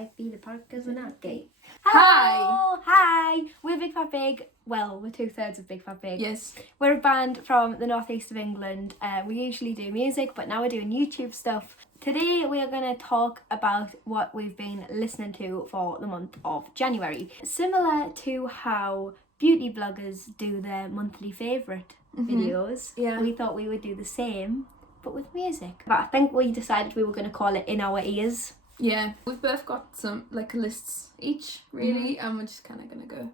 5 feet apart because we're not gay. Hi! We're Big Fat Big. Well, we're 2/3 of Big Fat Big. Yes. We're a band from the northeast of England. We usually do music, but now we're doing YouTube stuff. Today we are going to talk about what we've been listening to for the month of January. Similar to how beauty bloggers do their monthly favourite videos, we thought we would do the same, but with music. But I think we decided we were going to call it In Our Ears. Yeah, we've both got some lists each, really, and we're just kind of going to go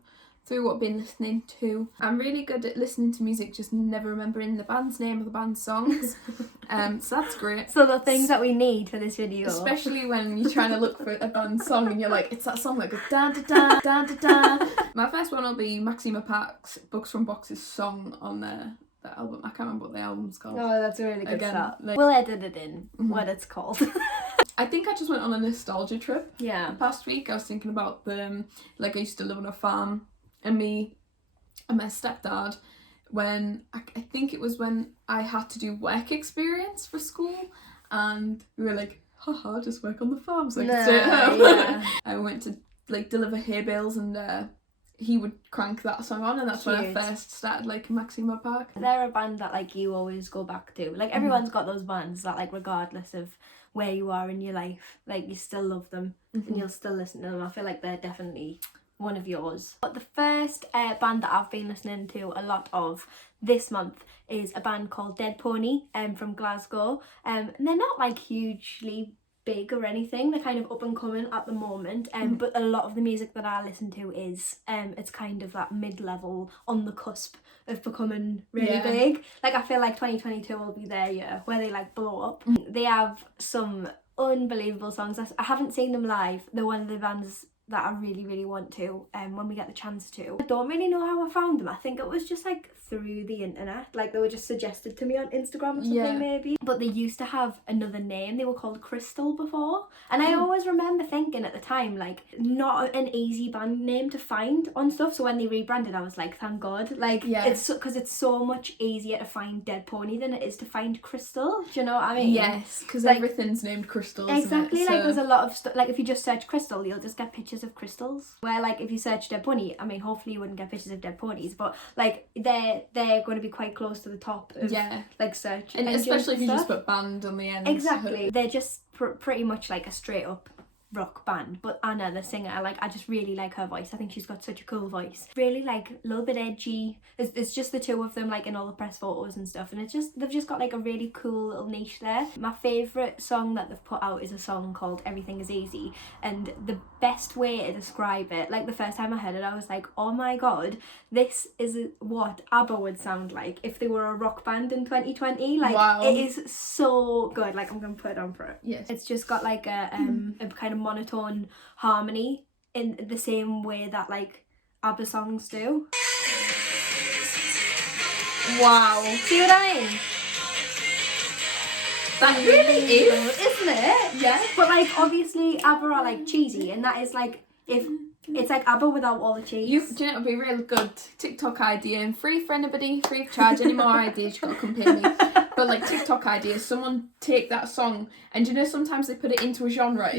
through what we've been listening to. I'm really good at listening to music, just never remembering the band's name or the band's songs. So that's great. So the things that we need for this video. Especially when you're trying to look for a band song and you're like, it's that song that goes da da da da da da. My first one will be Maxima Park's Books from Boxes song on the album. I can't remember what the album's called. Oh, that's a really good Again, start. like- We'll edit it in, what it's called. I think I just went on a nostalgia trip. Yeah. The past week I was thinking about I used to live on a farm, and me and my stepdad, when I think it was when I had to do work experience for school, and we were like, haha, just work on the farm so I can stay at home. Yeah. I went to deliver hay bales, and he would crank that song on, and that's when I Cute. first started Maxima Park. They're a band that you always go back to. Everyone's got those bands that regardless of where you are in your life, you still love them and you'll still listen to them. I feel like they're definitely one of yours. But the first band that I've been listening to a lot of this month is a band called Dead Pony from Glasgow. And they're not hugely big or anything, they're kind of up and coming at the moment, but a lot of the music that I listen to is it's kind of that mid-level, on the cusp of becoming really big. I feel like 2022 will be their year where they blow up. They have some unbelievable songs. I haven't seen them live. They're one of the bands that I really, really want to when we get the chance to. I don't really know how I found them. I think it was just through the internet. They were just suggested to me on Instagram or something maybe. But they used to have another name. They were called Crystal before. And I always remember thinking at the time, not an easy band name to find on stuff. So when they rebranded, I was like, thank God. It's because it's so much easier to find Dead Pony than it is to find Crystal. Do you know what I mean? Yes, because everything's named Crystal. Exactly, isn't it? So... there's a lot of stuff. If you just search Crystal, you'll just get pictures of crystals. Where if you search Dead Pony, I mean, hopefully you wouldn't get pictures of dead ponies, but they're going to be quite close to the top of search. And especially if you just put band on the end. Exactly, they're just pretty much a straight up rock band. But Anna, the singer, I just really like her voice. I think she's got such a cool voice. Really a little bit edgy. It's just the two of them in all the press photos and stuff, and they've just got a really cool little niche there. My favourite song that they've put out is a song called Everything Is Easy, and the best way to describe it, the first time I heard it, I was like, oh my god, this is what ABBA would sound like if they were a rock band in 2020. Wow. It is so good. I'm gonna put it on for it. Yes. It's just got a kind of monotone harmony in the same way that ABBA songs do. Wow. See what I mean? That really is, isn't it? Yeah. But obviously ABBA are cheesy, and that is if it's ABBA without all the cheese. Do you know, it'd be a real good TikTok idea, and free for anybody, free of charge. Any more ideas, you gotta come pay me. But TikTok ideas, someone take that song, and sometimes they put it into a genre,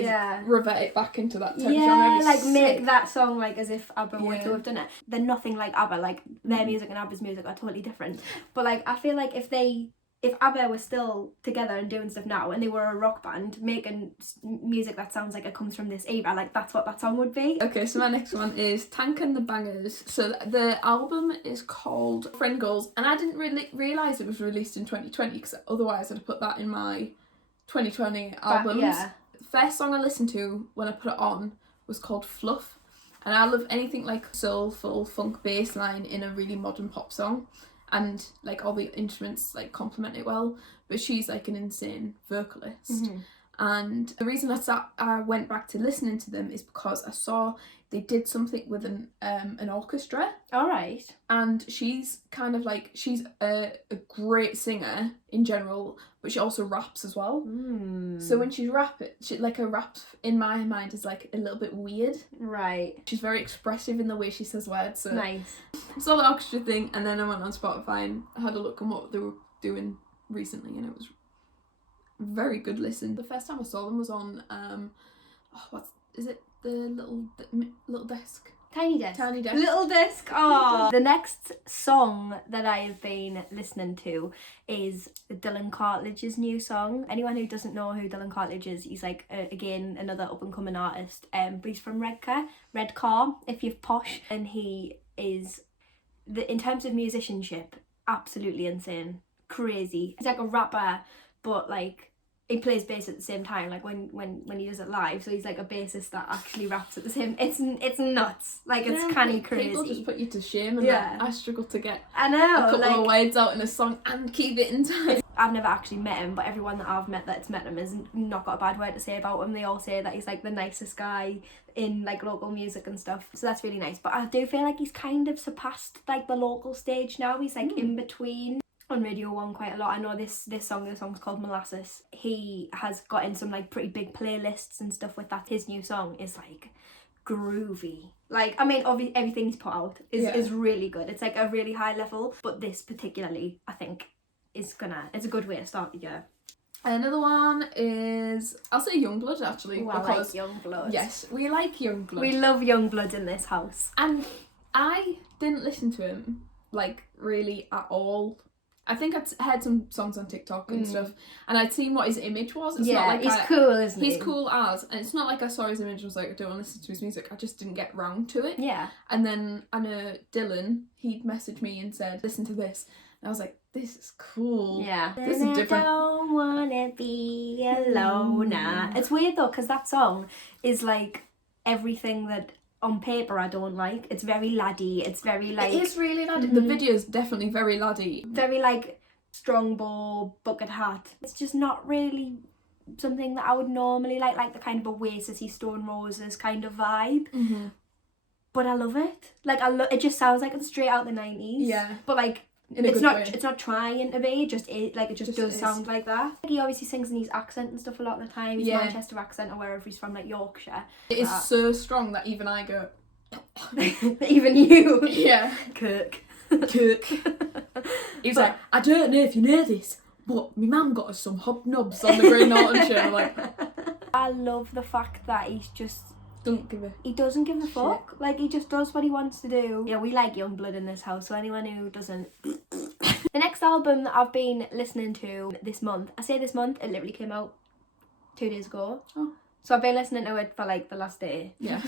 revert it back into that type of genre. Make that song as if ABBA were to have done it. They're nothing like ABBA. Their music and ABBA's music are totally different. But I feel if ABBA were still together and doing stuff now, and they were a rock band making music that sounds like it comes from this era, that's what that song would be. Okay, so my next one is Tank and the Bangers. So the album is called Friend Goals, and I didn't really realise it was released in 2020, because otherwise I'd have put that in my 2020 albums. Yeah. The first song I listened to when I put it on was called Fluff, and I love anything soulful funk bass line in a really modern pop song. And all the instruments complement it well, but she's an insane vocalist. And the reason I went back to listening to them is because I saw they did something with an orchestra. All right. And she's she's a great singer in general, but she also raps as well. So when she's rapping, her rap in my mind is a little bit weird. Right. She's very expressive in the way she says words. So nice. I saw the orchestra thing, and then I went on Spotify and I had a look on what they were doing recently, and it was a very good listen. The first time I saw them was on is it the little desk? Tiny desk. Tiny desk. Little desk. Oh. The next song that I have been listening to is Dylan Cartledge's new song. Anyone who doesn't know who Dylan Cartledge is, he's like again another up and coming artist. But he's from Redcar, if you're posh, and he is in terms of musicianship, absolutely insane, crazy. He's like a rapper, but like he plays bass at the same time, like when he does it live. So he's like a bassist that actually raps at the same. It's nuts. Like it's kind of crazy. People just put you to shame, and I struggle to get I know a couple of words out in a song and keep it in time. I've never actually met him, but everyone that I've met that's met him has not got a bad word to say about him. They all say that he's like the nicest guy in like local music and stuff. So that's really nice. But I do feel like he's kind of surpassed like the local stage now. He's like in between. On Radio 1 quite a lot. I know the song's called Molasses. He has got in some like pretty big playlists and stuff with that. His new song is like groovy. Like, I mean, obviously everything he's put out is really good. It's like a really high level, but this particularly, I think, it's a good way to start the year. Another one is, I'll say Youngblood actually. Ooh, because I like Youngblood. Yes, we like Youngblood. We love Youngblood in this house. And I didn't listen to him like really at all. I think I'd heard some songs on TikTok and stuff, and I'd seen what his image was. It's not like he's cool, isn't he? He's cool as, and it's not like I saw his image and was like, I don't want to listen to his music. I just didn't get round to it. Yeah. And then I know Dylan, he'd messaged me and said, listen to this. And I was like, this is cool. Yeah. This is different. I don't wanna be alone. It's weird though, because that song is like everything that on paper I don't like. It's very laddie. It's very like... It is really laddie. The video is definitely very laddie. Very like Strongbow, bucket hat. It's just not really something that I would normally like the kind of Oasis-y Stone Roses kind of vibe. But I love it. Like it just sounds like it's straight out the 90s. Yeah. But like it's not trying to be, it just does sound like that. Like, he obviously sings in his accent and stuff a lot of the time, his Manchester accent or wherever he's from, like Yorkshire. It is so strong that even I go... Even you? Yeah. Kirk. He was like, I don't know if you know this, but my mum got us some hobnobs on the Grey Norton show. I'm like... I love the fact that he's just... He doesn't give a fuck. Shit. Like, he just does what he wants to do. Yeah, we like Youngblood in this house, so anyone who doesn't... The next album that I've been listening to this month, I say this month, it literally came out 2 days ago. Oh. So I've been listening to it for like the last day. Yeah.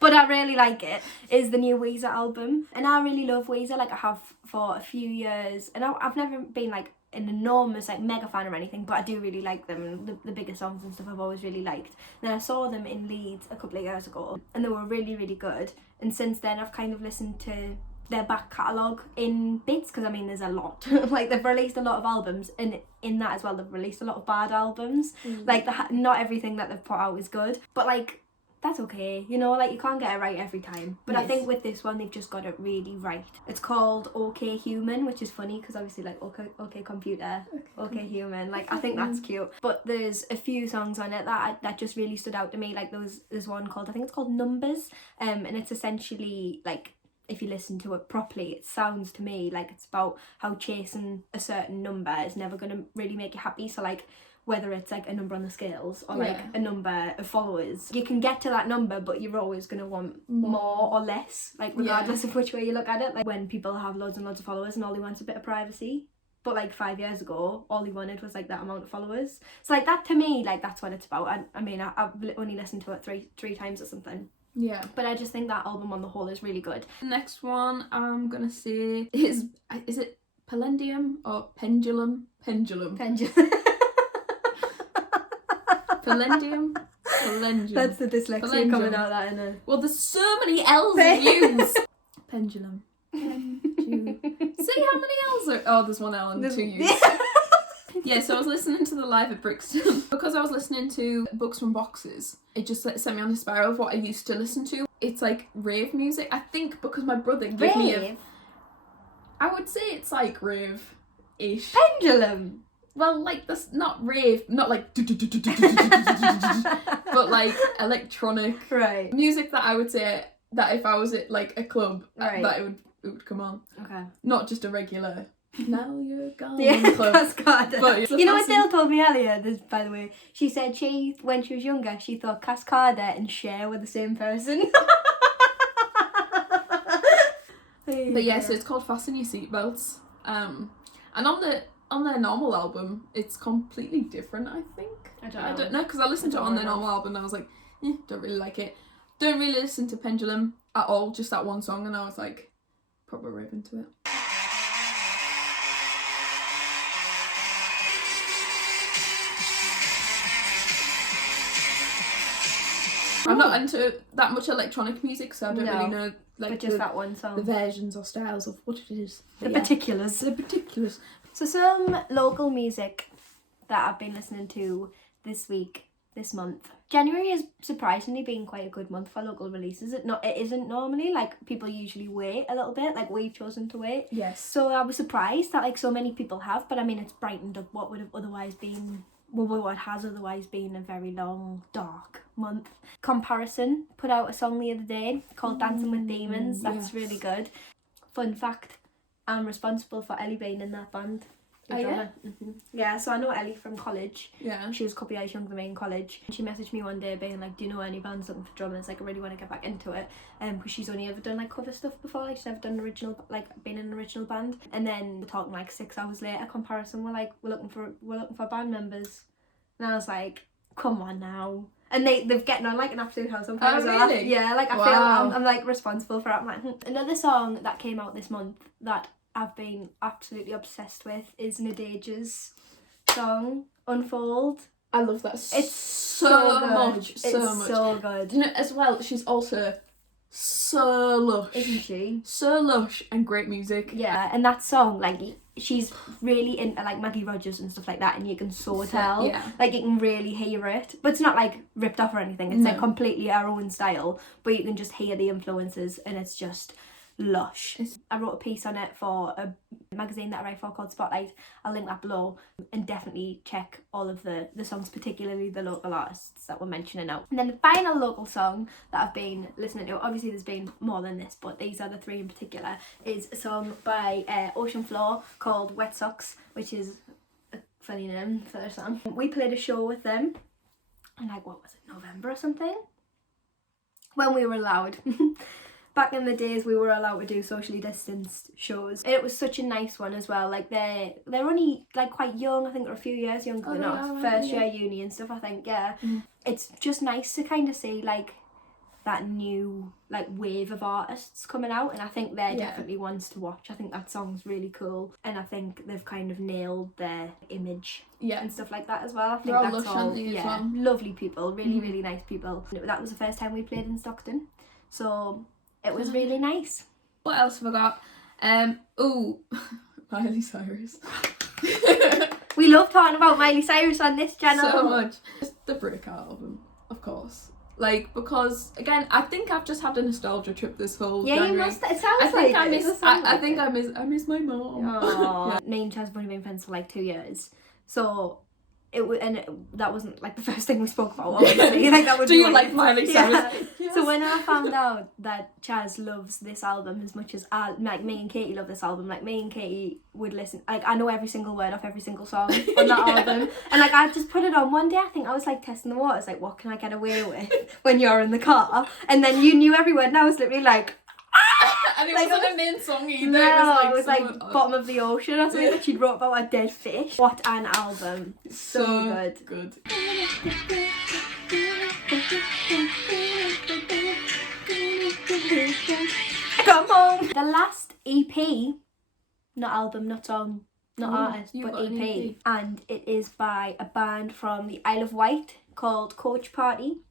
But I really like it, is the new Weezer album. And I really love Weezer, like I have for a few years. And I've never been like an enormous like mega fan or anything, but I do really like them, and the bigger songs and stuff I've always really liked. Then I saw them in Leeds a couple of years ago and they were really, really good, and since then I've kind of listened to their back catalogue in bits, because I mean there's a lot. Like they've released a lot of albums, and in that as well they've released a lot of bad albums. Like not everything that they've put out is good, but like that's okay, you know, like you can't get it right every time. But I think with this one they've just got it really right. It's called OK Human, which is funny because obviously like OK Computer, OK Human, like I think that's cute. But there's a few songs on it that just really stood out to me. Like there's one called, I think it's called Numbers, and it's essentially like, if you listen to it properly, it sounds to me like it's about how chasing a certain number is never going to really make you happy. So like whether it's like a number on the scales or like a number of followers, you can get to that number, but you're always going to want more or less, like regardless of which way you look at it. Like when people have loads and loads of followers and all they want is a bit of privacy, but like 5 years ago all he wanted was like that amount of followers. So like that to me, like that's what it's about. I mean I've only listened to it three times or something. Yeah. But I just think that album on the whole is really good. The next one I'm gonna say is it Pendulum or Pendulum? Pendulum. Palladium? Palladium. That's the dyslexia coming out that in it. Well, there's so many L's in U's. Pendulum. See how many L's are... Oh, there's one L and two U's. Yeah, so I was listening to the live at Brixton. Because I was listening to Books from Boxes, it just sent me on a spiral of what I used to listen to. It's like rave music. I think because my brother gave me I would say it's like rave-ish. Pendulum! Well, like, that's not rave, not like but like electronic music that I would say that if I was at like a club, that it would come on. Okay. Not just a regular Now you're gone. Yeah, Cascada. But You know what Dale told me earlier, this, by the way? She said when she was younger, she thought Cascada and Cher were the same person. But yeah, so it's called Fasten Your Seatbelts. And on their normal album, it's completely different, I think. I don't know, because I listened to it on their normal album and I was like, don't really like it. Don't really listen to Pendulum at all, just that one song, and I was like, proper rip into it. I'm not into that much electronic music, so I don't really know but just that one song. The versions or styles of what it is. The particulars. The particulars. So some local music that I've been listening to this month. January has surprisingly been quite a good month for local releases. It isn't normally, like people usually wait a little bit, like we've chosen to wait. Yes. So I was surprised that like so many people have, but I mean it's brightened up what would have otherwise been, what has otherwise been a very long, dark month. Comparison put out a song the other day called Dancing with Demons. That's really good. Fun fact, I'm responsible for Ellie being in that band. Oh, yeah? Yeah, so I know Ellie from college. Yeah. She was a couple of years younger than me in college. She messaged me one day being like, do you know any bands looking for drummers? Like, I really want to get back into it. Because she's only ever done like cover stuff before. Like, she's never done been in an original band. And then we're talking like 6 hours later, comparison, we're looking for band members. And I was like, come on now. And they've getting on like an absolute house on fire as well. Really? Yeah, like I feel I'm like responsible for it. I'm like, Another song that came out this month that I've been absolutely obsessed with is Nadeja's song Unfold. I love that. It's so much. So good. You know, as well, she's also so lush, isn't she? So lush and great music. Yeah, and that song, like, she's really into like Maggie Rogers and stuff like that, and you can so tell. Yeah. Like, you can really hear it, but it's not like ripped off or anything. It's like completely our own style, but you can just hear the influences, and it's just lush. I wrote a piece on it for a magazine that I write for called Spotlight. I'll link that below, and definitely check all of the songs, particularly the local artists that we're mentioning now. And then the final local song that I've been listening to, obviously there's been more than this, but these are the 3 in particular, is a song by Ocean Floor called Wet Socks, which is a funny name for a song. We played a show with them in like, what was it, November or something? When we were allowed. Back in the days we were allowed to do socially distanced shows. It was such a nice one as well. Like they're only like quite young. I think they're a few years younger than us. First year uni and stuff, I think, yeah. It's just nice to kind of see like that new like wave of artists coming out, and I think they're definitely ones to watch. I think that song's really cool, and I think they've kind of nailed their image and stuff like that as well. I think they're all that's lush, aren't they, as well? Lovely people, really nice people. That was the first time we played in Stockton, so it was really nice. What else have I got? Miley Cyrus. We love talking about Miley Cyrus on this channel. So much. Just the Breakout album, of course. Like, because again, I think I've just had a nostalgia trip this whole January. You must. It sounds like I miss my mom. Yeah. Me and Chaz have only been friends for like 2 years, so that wasn't like the first thing we spoke about. Obviously, like that would. Do you like Miley Cyrus? Yeah. Yes. So when I found out that Chaz loves this album as much as like me and Katie love this album, like me and Katie would listen. Like I know every single word off every single song on that album, and like I just put it on one day. I think I was like testing the waters, like what can I get away with when you're in the car, and then you knew every word, and I was literally like. And it wasn't a main song either. No, it was like bottom of the ocean or something that she'd wrote about a dead fish. What an album. So good. Come home. The last EP, not album, not song, not artist, but EP. And it is by a band from the Isle of Wight called Coach Party,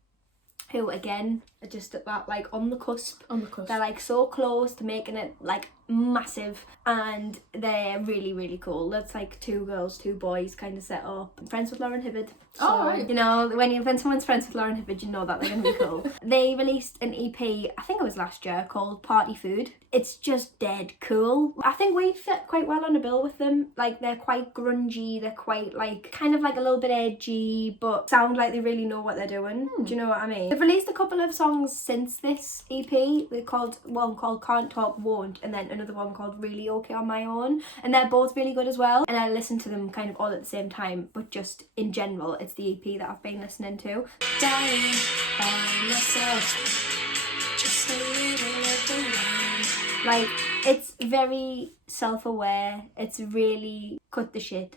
who again are just at that like on the cusp. They're like so close to making it like massive, and they're really cool. That's like 2 girls, 2 boys kind of set up. I'm friends with Lauren Hibbard. So, right. You know, when someone's friends with Lauren Hibbard, you know that they're gonna be cool. They released an EP, I think it was last year, called Party Food. It's just dead cool. I think we fit quite well on a bill with them. Like they're quite grungy, they're quite like kind of like a little bit edgy, but sound like they really know what they're doing. Do you know what I mean? They've released a couple of songs since this EP. They called one called Can't Talk Won't, and then another one called Really Okay on My Own, and they're both really good as well, and I listen to them kind of all at the same time, but just in general it's the EP that I've been listening to. Dying by myself, just a little of the rain. Like, it's very self-aware, it's really cut the shit.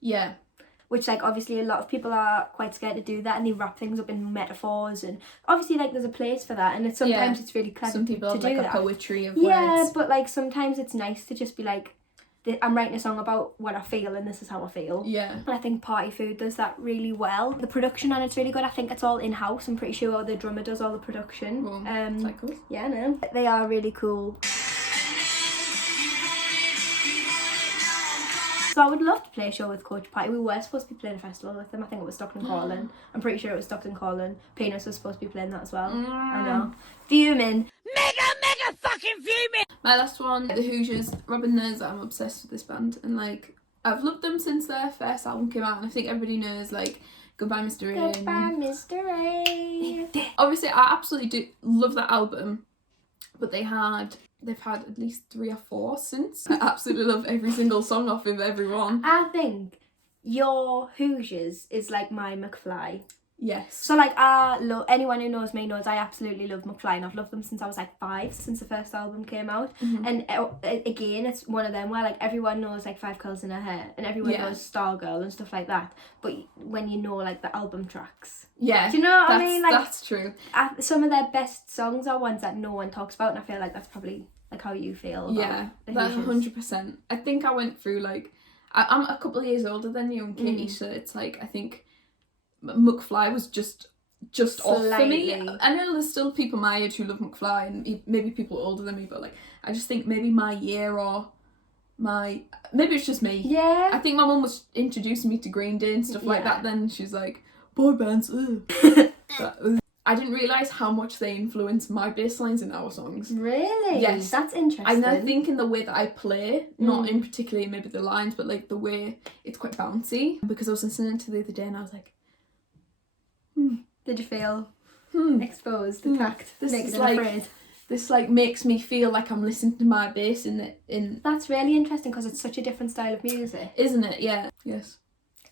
Yeah. Which, like, obviously a lot of people are quite scared to do that, and they wrap things up in metaphors, and obviously, like, there's a place for that, and sometimes it's really clever. Some people to have do like that. a poetry of yeah, words. but like sometimes it's nice to just be like, I'm writing a song about what I feel, and this is how I feel. Yeah. And I think Party Food does that really well. The production on it's really good. I think it's all in-house. I'm pretty sure the drummer does all the production. Cool. Cool. Yeah, no, they are really cool. So I would love to play a show with Coach Party. We were supposed to be playing a festival with them. I think it was Stockton Corlin. I'm pretty sure it was Stockton Corlin. Penis was supposed to be playing that as well. I know. Fuming. Mega fucking fuming! My last one, the Hoosiers. Robin knows that I'm obsessed with this band, and like I've loved them since their first album came out, and I think everybody knows like Goodbye Mr. Rain. Goodbye Mr. Rain. Obviously I absolutely do love that album, but they've had at least 3 or 4 since. I absolutely love every single song off of every one. I think your Hoosiers is like my McFly. Yes. So like anyone who knows me knows I absolutely love McFly, and I've loved them since I was like 5, since the first album came out. And again, it's one of them where like everyone knows like 5 Curls in Her Hair, and everyone knows Stargirl and stuff like that, but when you know like the album tracks, do you know what I mean? Like, that's true. Some of their best songs are ones that no one talks about, and I feel like that's probably like how you feel about the that Hoosiers. 100%. I think I went through like I'm a couple of years older than you and Katie, so it's like I think McFly was just off for me. I know there's still people my age who love McFly, and maybe people older than me, but like I just think maybe my year or maybe it's just me. Yeah. I think my mum was introducing me to Green Day and stuff like that, then she's like, boy bands, I didn't realise how much they influence my bass lines in our songs. Really? Yes. That's interesting. And I think in the way that I play, not in particularly maybe the lines, but like the way it's quite bouncy. Because I was listening to it the other day and I was like, Did you feel exposed, attacked, This naked is and like- afraid? this like makes me feel like I'm listening to my bass in That's really interesting because it's such a different style of music. isn't it? Yeah. Yes.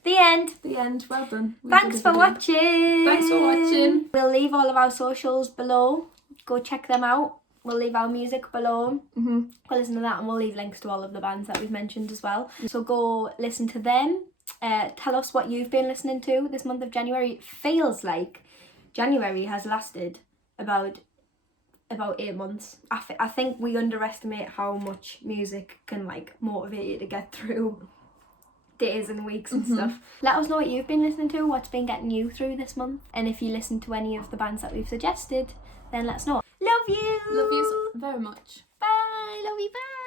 The end. The end. Well done. We Thanks did for it. watching. Thanks for watching. We'll leave all of our socials below. Go check them out. We'll leave our music below. Go listen to that, and we'll leave links to all of the bands that we've mentioned as well. So go listen to them. Tell us what you've been listening to this month of January. It feels like January has lasted about 8 months. I think we underestimate how much music can like motivate you to get through days and weeks and stuff. Let us know what you've been listening to, what's been getting you through this month, and if you listen to any of the bands that we've suggested, then let us know. Love you. Love you so very much. Bye. Love you. Bye.